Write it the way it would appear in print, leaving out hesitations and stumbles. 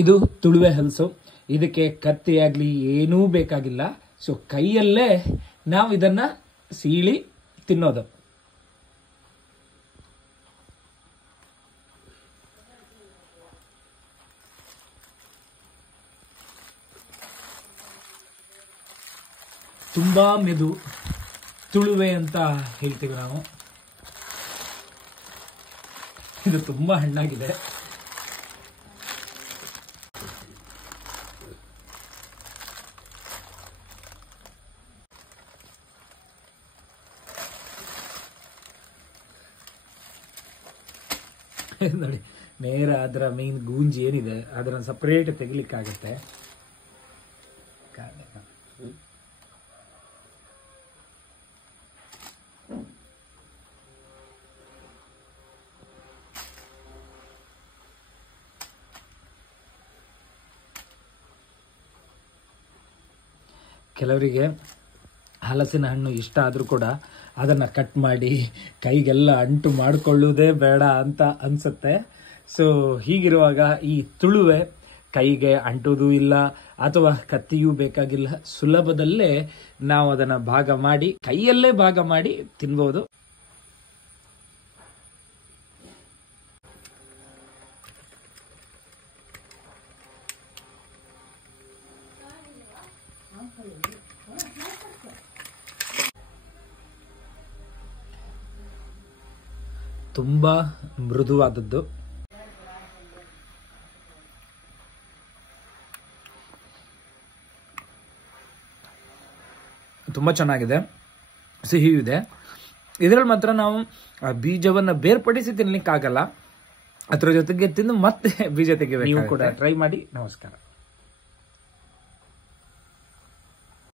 ಇದು ತುಳುವೆ ಹಲಸು. ಇದಕ್ಕೆ ಕತ್ತಿ ಆಗ್ಲಿ ಏನೂ ಬೇಕಾಗಿಲ್ಲ. ಸೊ ಕೈಯಲ್ಲೇ ನಾವು ಇದನ್ನ ಸೀಳಿ ತಿನ್ನೋದು. ತುಂಬಾ ಮೆದು, ತುಳುವೆ ಅಂತ ಹೇಳ್ತೀವಿ ನಾವು. ಇದು ತುಂಬಾ ಹಣ್ಣಾಗಿದೆ. ನೋಡಿ, ನೇರ ಅದರ ಮೇನ್ ಗೂಂಜಿ ಏನಿದೆ ಅದನ್ನ ಸಪರೇಟ್ ತೆಗಿಲಿಕ್ಕಾಗತ್ತೆ. ಕೆಲವರಿಗೆ ಹಲಸಿನ ಹಣ್ಣು ಇಷ್ಟ ಆದರೂ ಕೂಡ ಅದನ್ನು ಕಟ್ ಮಾಡಿ ಕೈಗೆಲ್ಲ ಅಂಟು ಮಾಡಿಕೊಳ್ಳುವುದೇ ಬೇಡ ಅಂತ ಅನ್ಸುತ್ತೆ. ಸೊ ಹೀಗಿರುವಾಗ ಈ ತುಳುವೆ ಕೈಗೆ ಅಂಟುವುದೂ ಇಲ್ಲ ಅಥವಾ ಕತ್ತಿಯೂ ಬೇಕಾಗಿಲ್ಲ. ಸುಲಭದಲ್ಲೇ ನಾವು ಅದನ್ನು ಭಾಗ ಮಾಡಿ ಕೈಯಲ್ಲೇ ಭಾಗ ಮಾಡಿ ತಿನ್ಬೋದು. ತುಂಬಾ ಮೃದುವಾದದ್ದು. ತುಂಬಾ ಚೆನ್ನಾಗಿದೆ, ಸಿಹಿಯೂ ಇದೆ. ಇದರಲ್ಲಿ ಮಾತ್ರ ನಾವು ಬೀಜವನ್ನ ಬೇರ್ಪಡಿಸಿ ತಿನ್ಲಿಕ್ಕಾಗಲ್ಲ. ಅದರ ಜೊತೆಗೆ ತಿಂದು ಮತ್ತೆ ಬೀಜ ತೆಗಿಬೇಕು. ನೀವು ಕೂಡ ಟ್ರೈ ಮಾಡಿ. ನಮಸ್ಕಾರ.